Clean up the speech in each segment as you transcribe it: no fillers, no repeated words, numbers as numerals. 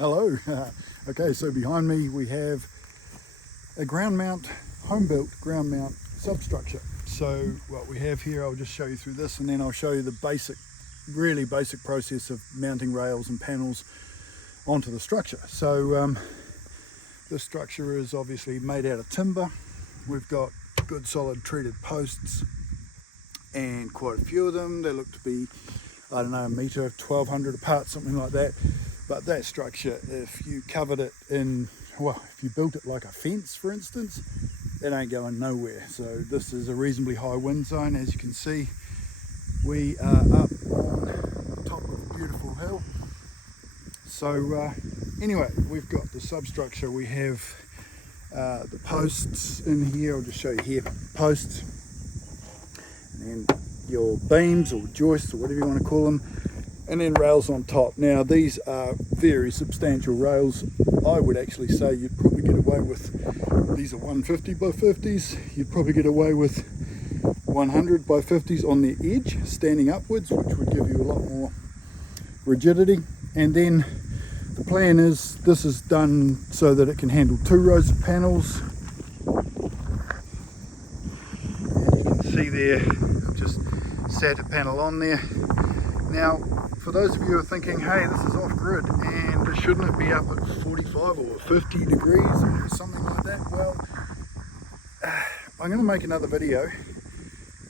Hello. Okay, so behind me we have a ground mount, home-built ground mount substructure. So what we have here, I'll just show you through this, and then I'll show you the basic, really basic process of mounting rails and panels onto the structure. So this structure is obviously made out of timber. We've got good solid treated posts and quite a few of them. They look to be, I don't know, a metre, 1,200 apart, something like that. But that structure, if you covered it in, well, if you built it like a fence, for instance, it ain't going nowhere. So this is a reasonably high wind zone. As you can see, we are up on top of a beautiful hill. So anyway, we've got the substructure. We have the posts in here. I'll just show you here, posts, and then your beams or joists or whatever you want to call them, and then rails on top. Now these are very substantial rails. I would actually say you'd probably get away with, these are 150 by 50s, you'd probably get away with 100 by 50s on the edge, standing upwards, which would give you a lot more rigidity. And then the plan is, this is done so that it can handle 2 rows of panels. And you can see there, I've just sat a panel on there. Now, for those of you who are thinking, hey, this is off-grid and shouldn't it be up at 45 or 50 degrees or something like that? Well, I'm going to make another video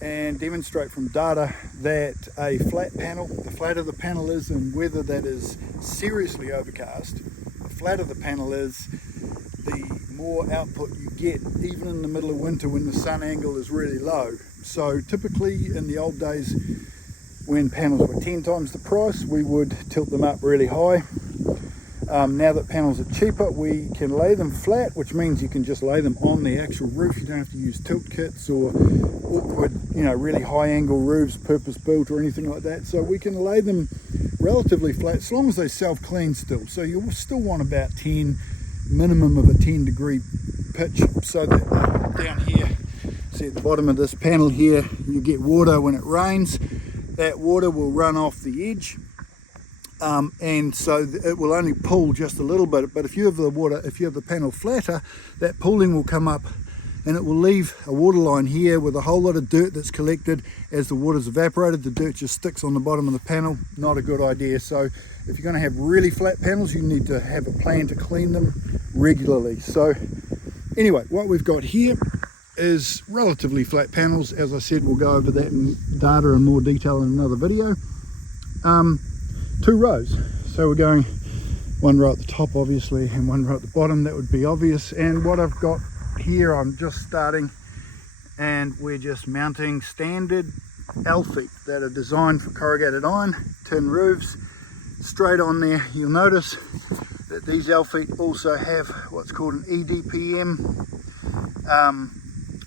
and demonstrate from data that a flat panel, the flatter the panel is, and whether that is seriously overcast, the flatter the panel is, the more output you get, even in the middle of winter when the sun angle is really low. So typically in the old days, when panels were 10 times the price, we would tilt them up really high. Now that panels are cheaper, we can lay them flat, which means you can just lay them on the actual roof. You don't have to use tilt kits or awkward, really high angle roofs, purpose built or anything like that. So we can lay them relatively flat, as long as they self-clean still. So you still want about 10, minimum of a 10 degree pitch, so that down here, see at the bottom of this panel here, you get water when it rains. That water will run off the edge, and so it will only pull just a little bit. But if you have the panel flatter, that pooling will come up and it will leave a water line here with a whole lot of dirt that's collected. As the water's evaporated, the dirt just sticks on the bottom of the panel. Not a good idea. So if you're going to have really flat panels, you need to have a plan to clean them regularly. So anyway, what we've got here is relatively flat panels. As I said, we'll go over that in data in more detail in another video. 2 rows, so we're going 1 row at the top obviously and 1 row at the bottom. That would be obvious. And what I've got here, I'm just starting, and we're just mounting standard L feet that are designed for corrugated iron tin roofs straight on there. You'll notice that these L feet also have what's called an EDPM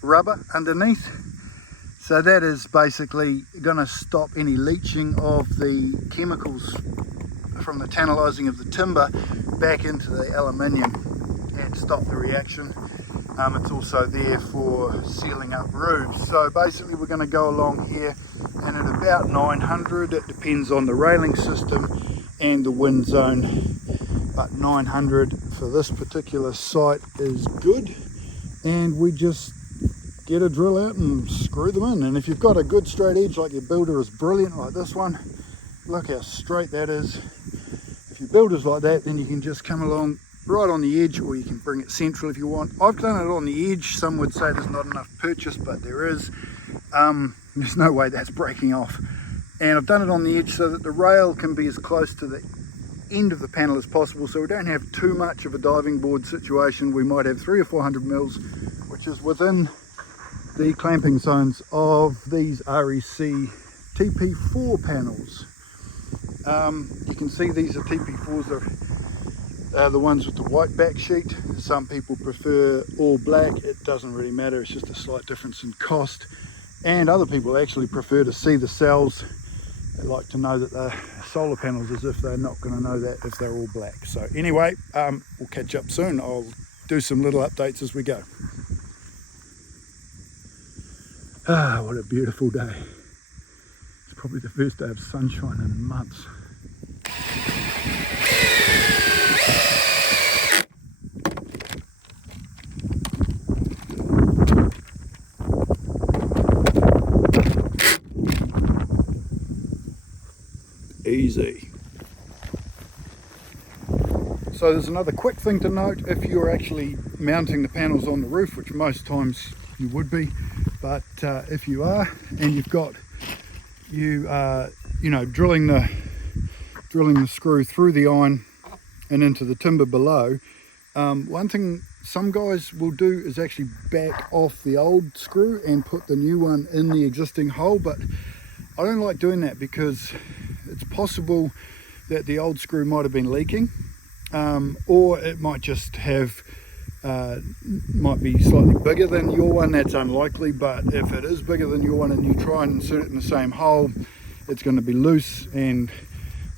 rubber underneath, so that is basically going to stop any leaching of the chemicals from the tannalizing of the timber back into the aluminium and stop the reaction. It's also there for sealing up roofs. So basically we're going to go along here, and at about 900, it depends on the railing system and the wind zone, but 900 for this particular site is good. And we just get a drill out and screw them in. And if you've got a good straight edge, like your builder is brilliant like this one, look how straight that is. If your builder's like that, then you can just come along right on the edge, or you can bring it central if you want. I've done it on the edge. Some would say there's not enough purchase, but there is. There's no way that's breaking off. And I've done it on the edge so that the rail can be as close to the end of the panel as possible, so we don't have too much of a diving board situation. We might have 300 or 400 mils, which is within the clamping zones of these REC TP4 panels. You can see these are TP4s, are the ones with the white back sheet. Some people prefer all black. It doesn't really matter, it's just a slight difference in cost. And other people actually prefer to see the cells. They like to know that they're solar panels, as if they're not going to know that if they're all black. So anyway, we'll catch up soon. I'll do some little updates as we go. Ah, what a beautiful day. It's probably the first day of sunshine in months. easy. So there's another quick thing to note: if you're actually mounting the panels on the roof, which most times you would be, but if you are, and you are drilling the screw through the iron and into the timber below, one thing some guys will do is actually back off the old screw and put the new one in the existing hole, but I don't like doing that because it's possible that the old screw might have been leaking, or it might just have might be slightly bigger than your one. That's unlikely, but if it is bigger than your one and you try and insert it in the same hole, it's going to be loose, and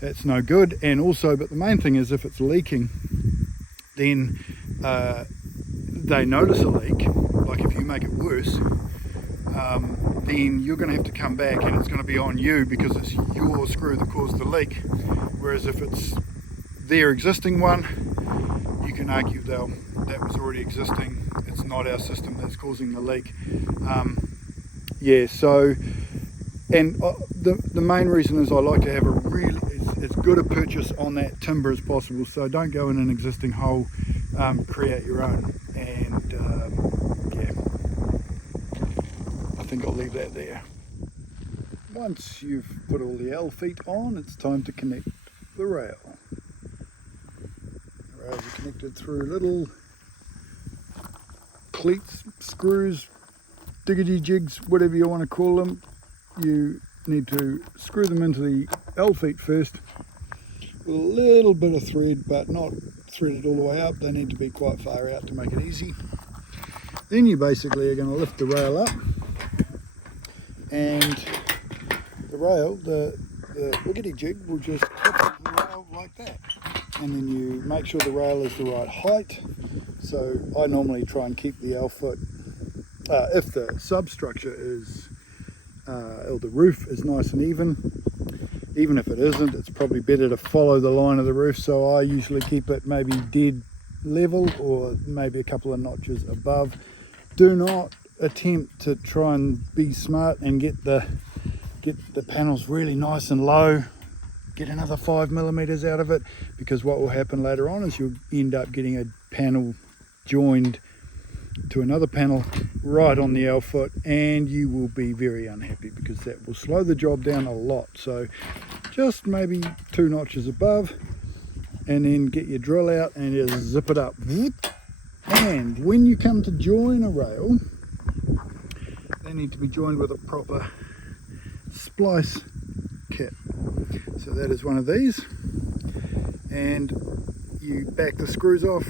that's no good. And also, but the main thing is, if it's leaking, then they notice a leak. Like if you make it worse, then you're going to have to come back, and it's going to be on you because it's your screw that caused the leak. Whereas if it's their existing one, you can argue that was already existing, it's not our system that's causing the leak. Yeah, so, and the main reason is I like to have a really as good a purchase on that timber as possible. So don't go in an existing hole, create your own. And yeah, I think I'll leave that there. Once you've put all the L feet on, it's time to connect the rail. The rails are connected through little cleats, screws, diggity jigs, whatever you want to call them. You need to screw them into the L feet first with a little bit of thread, but not threaded all the way up. They need to be quite far out to make it easy. Then you basically are going to lift the rail up, and the rail, the wiggity jig will just clip into the rail like that. And then you make sure the rail is the right height. So I normally try and keep the L foot, if the substructure is, or the roof is nice and even if it isn't, it's probably better to follow the line of the roof. So I usually keep it maybe dead level, or maybe a couple of notches above. Do not attempt to try and be smart and get the panels really nice and low. Get another 5mm out of it, because what will happen later on is you'll end up getting a panel joined to another panel right on the L foot, and you will be very unhappy because that will slow the job down a lot. So just maybe 2 notches above, and then get your drill out and just zip it up. And when you come to join a rail, they need to be joined with a proper splice kit. So that is one of these, and you back the screws off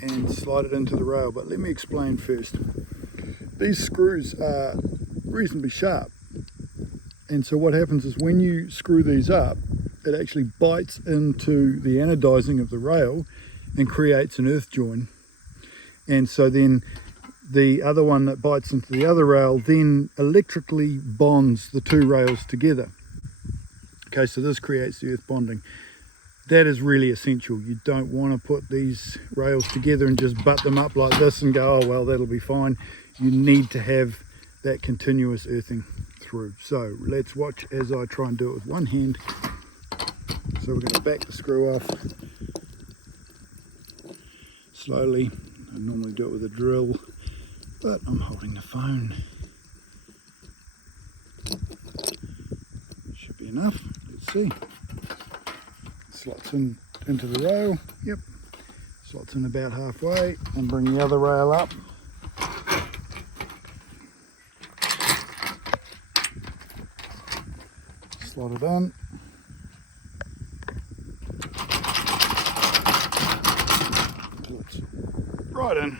and slide it into the rail. But let me explain first. These screws are reasonably sharp, and so what happens is when you screw these up, it actually bites into the anodizing of the rail and creates an earth join. And so then the other one that bites into the other rail then electrically bonds the 2 rails together. Okay, so this creates the earth bonding. That is really essential. You don't want to put these rails together and just butt them up like this and go, oh well, that'll be fine. You need to have that continuous earthing through. So let's watch as I try and do it with one hand. So we're going to back the screw off slowly. I normally do it with a drill, but I'm holding the phone. Should be enough. Let's see. Slots into the rail. Yep. Slots in about halfway, and bring the other rail up. Slot it in. Until it's right in.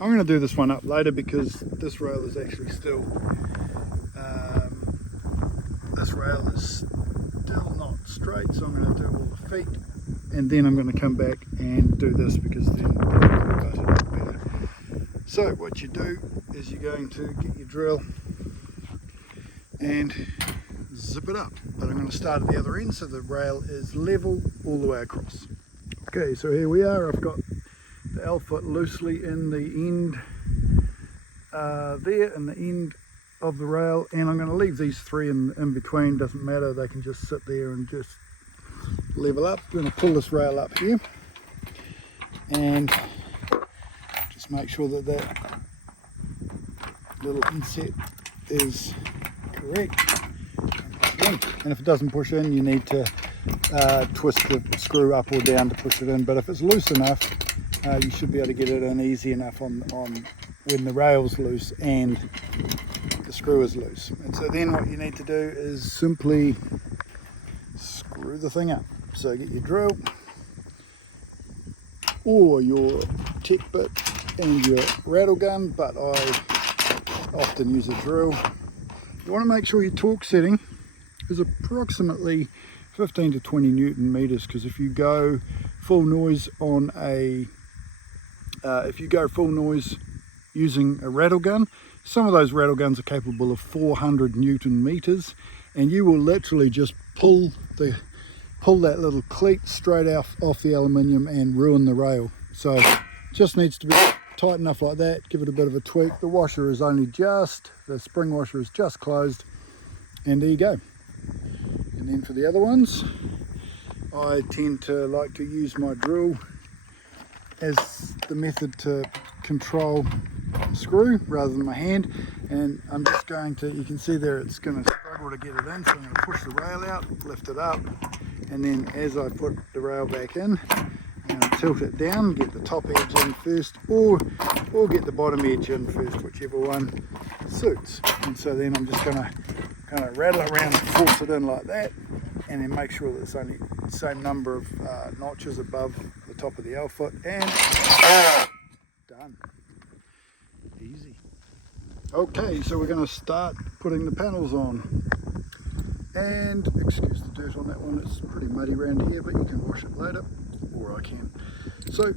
I'm going to do this one up later because this rail is actually still not straight, so I'm going to do all the feet, and then I'm going to come back and do this, because then it'll cut it up better. So what you do is you're going to get your drill and zip it up, but I'm going to start at the other end so the rail is level all the way across. Okay, so here we are. I've got the L foot loosely in the end there, and the end of the rail, and I'm going to leave these three in between. Doesn't matter, they can just sit there and just level up. I'm going to pull this rail up here and just make sure that that little inset is correct, and if it doesn't push in, you need to twist the screw up or down to push it in. But if it's loose enough, you should be able to get it in easy enough on when the rail's loose and the screw is loose. And so then what you need to do is simply screw the thing up. So get your drill or your tech bit and your rattle gun, but I often use a drill. You want to make sure your torque setting is approximately 15 to 20 Newton meters, because if you go full noise on using a rattle gun, some of those rattle guns are capable of 400 Newton meters, and you will literally just pull that little cleat straight off the aluminium and ruin the rail. So just needs to be tight enough like that. Give it a bit of a tweak. The washer is the spring washer is just closed, and there you go. And then for the other ones, I tend to like to use my drill as the method to control the screw rather than my hand. And I'm just going to, you can see there it's going to struggle to get it in, so I'm going to push the rail out, lift it up, and then as I put the rail back in, I'm going to tilt it down, get the top edge in first, or get the bottom edge in first, whichever one suits. And so then I'm just going to kind of rattle it around and force it in like that, and then make sure that it's only the same number of notches above the top of the L foot, and done. Easy. Okay, so we're going to start putting the panels on. And excuse the dirt on that one, it's pretty muddy around here, but you can wash it later, or I can. So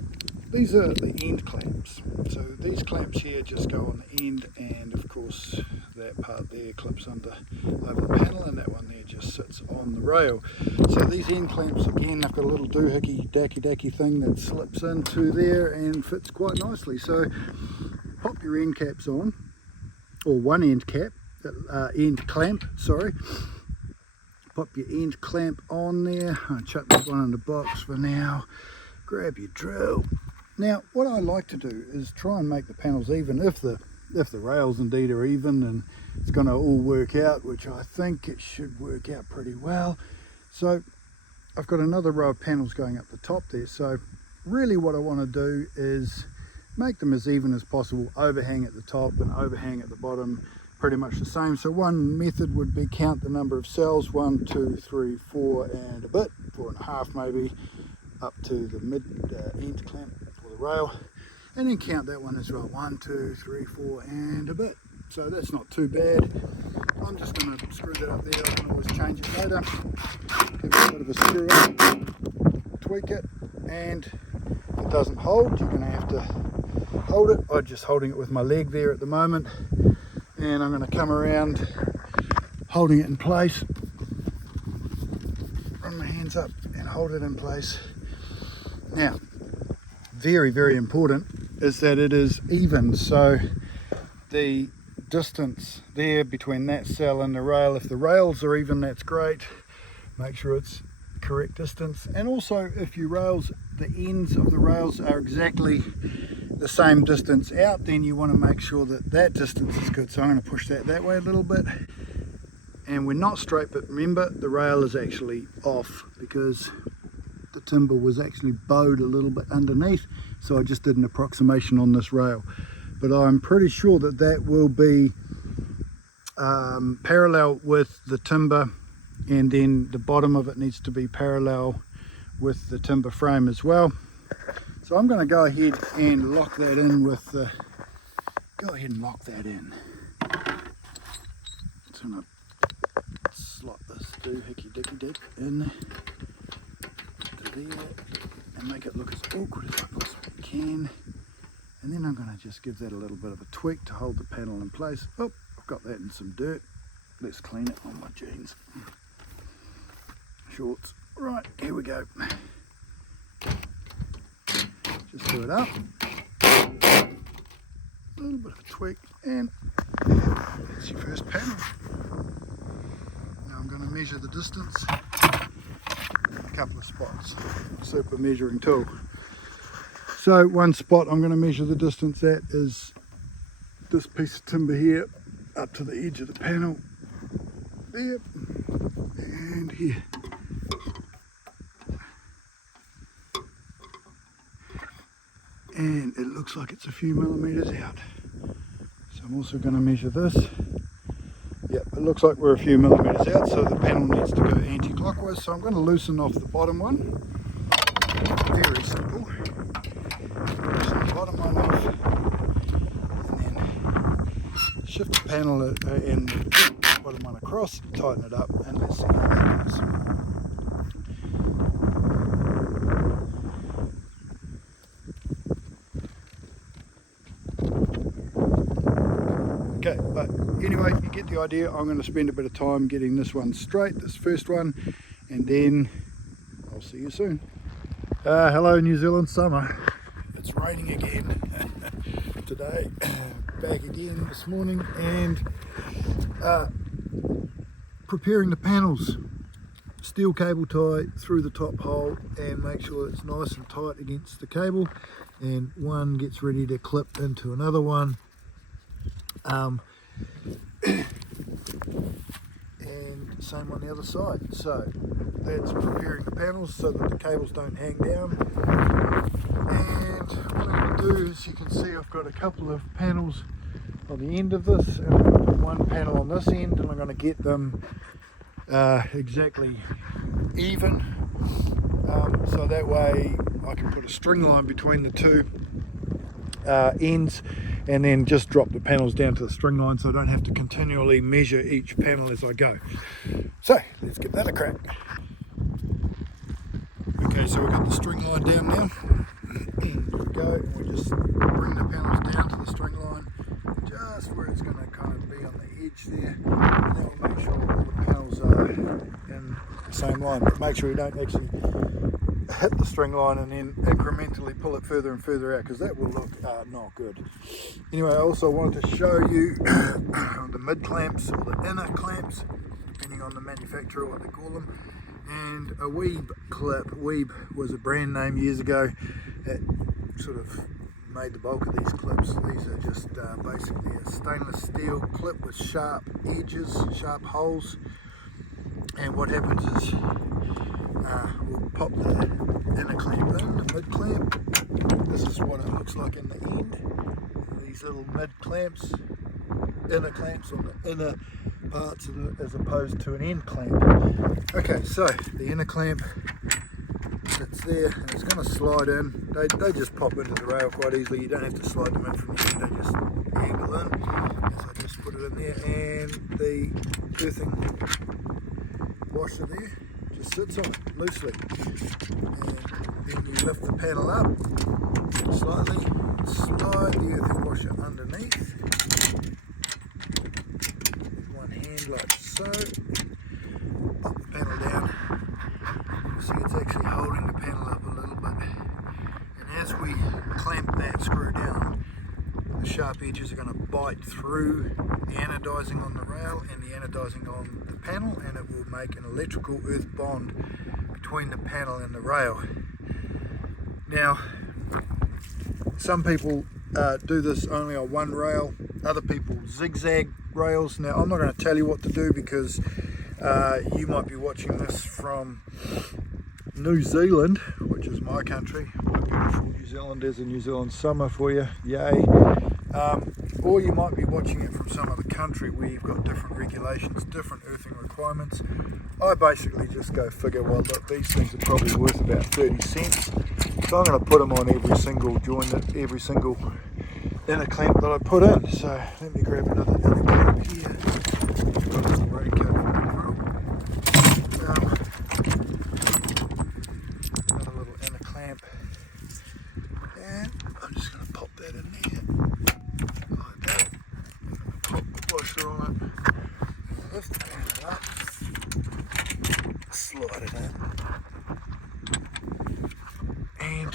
these are the end clamps. So these clamps here just go on the end, and of course that part there clips over the panel, and that one there just sits on the rail. So these end clamps again have got a little doohickey dacky thing that slips into there and fits quite nicely. So pop your end caps on, or one end cap, end clamp, sorry. Pop your end clamp on there. I'll chuck this one in the box for now. Grab your drill. Now what I like to do is try and make the panels even, if the rails indeed are even and it's going to all work out, which I think it should work out pretty well. So I've got another row of panels going up the top there, so really what I want to do is make them as even as possible, overhang at the top and overhang at the bottom pretty much the same. So one method would be count the number of cells, 1, 2, 3, 4 and a bit, 4.5 maybe, up to the mid end clamp for the rail, and then count that one as well, 1, 2, 3, 4 and a bit. So that's not too bad. I'm just going to screw that up there. I can always change it later. Give it a bit of a screw up, tweak it, and if it doesn't hold, you're going to have to hold it. I'm just holding it with my leg there at the moment, and I'm going to come around holding it in place, run my hands up and hold it in place. Now very, very important is that it is even. So the distance there between that cell and the rail, if the rails are even, that's great. Make sure it's correct distance, and also if your rails, the ends of the rails are exactly the same distance out, then you want to make sure that that distance is good. So I'm going to push that way a little bit, and we're not straight, but remember the rail is actually off because the timber was actually bowed a little bit underneath, so I just did an approximation on this rail, but I'm pretty sure that that will be parallel with the timber, and then the bottom of it needs to be parallel with the timber frame as well. So I'm going to go ahead and lock that in with the, So I'm going to slot this doohickey dicky dick in to there and make it look as awkward as I possibly can. And then I'm going to just give that a little bit of a tweak to hold the panel in place. Oh, I've got that in some dirt. Let's clean it on my jeans. Shorts. Right, here we go. Just do it up. A little bit of a tweak and That's your first panel. Now I'm going to measure the distance. A couple of spots. Super measuring tool. So one spot I'm going to measure the distance at is this piece of timber here up to the edge of the panel. There and here. And it looks like it's a few millimeters out. So I'm also going to measure this. Yep, it looks like we're a few millimeters out, so the panel needs to go anti-clockwise. So I'm going to loosen off the bottom one. Very simple. Loosen the bottom one off, and then shift the panel and the bottom one across, tighten it up, and let's see how that goes. Okay, but anyway, you get the idea. I'm going to spend a bit of time getting this one straight, this first one, and then I'll see you soon. Hello New Zealand summer. It's raining again today, back again this morning, and preparing the panels. Steel cable tie through the top hole and make sure it's nice and tight against the cable, and one gets ready to clip into another one. And same on the other side. So that's preparing the panels so that the cables don't hang down. And what I'm going to do is, you can see I've got a couple of panels on the end of this, and I'm going to put one panel on this end, and I'm going to get them exactly even, so that way I can put a string line between the two ends, and then just drop the panels down to the string line so I don't have to continually measure each panel as I go. So let's give that a crack. Okay, so we've got the string line down now. There we go, and we just bring the panels down to the string line just where it's going to kind of be on the edge there, and that will make sure all the panels are in the same line, but make sure you don't actually hit the string line and then incrementally pull it further and further out, because that will look not good. Anyway, I also wanted to show you the mid clamps or the inner clamps, depending on the manufacturer what they call them, and a weeb clip. Weeb was a brand name years ago that sort of made the bulk of these clips. These are just basically a stainless steel clip with sharp edges, sharp holes, and what happens is we'll pop the inner clamp in, the mid clamp. This is what it looks like in the end. These little mid clamps, inner clamps on the inner parts of it, as opposed to an end clamp. Okay, so the inner clamp sits there and it's going to slide in. They just pop into the rail quite easily. You don't have to slide them in from the end, they just angle in. So I just put it in there, and the earthing washer there just sits on it loosely, and then you lift the panel up slightly, slide the earthing washer underneath with one hand like so, pop the panel down. You see it's actually holding the panel up a little bit, and as we clamp that screw down, the sharp edges are going to bite through the anodizing on the rail and the anodizing on the panel, and it will make an electrical earth bond between the panel and the rail. Now, some people do this only on one rail, other people zigzag rails. Now, I'm not going to tell you what to do, because you might be watching this from New Zealand, which is my country. My beautiful New Zealand is a New Zealand summer for you, yay. Or you might be watching it from some other country where you've got different regulations, different earthing requirements. I basically just go figure, well look, these things are probably worth about 30 cents, so I'm going to put them on every single joint, every single inner clamp that I put in. So let me grab another inner clamp here. Another little inner clamp, and I'm just going to pop that in there like that. I'm going to pop the washer on it, lift the panel up, slide it in, and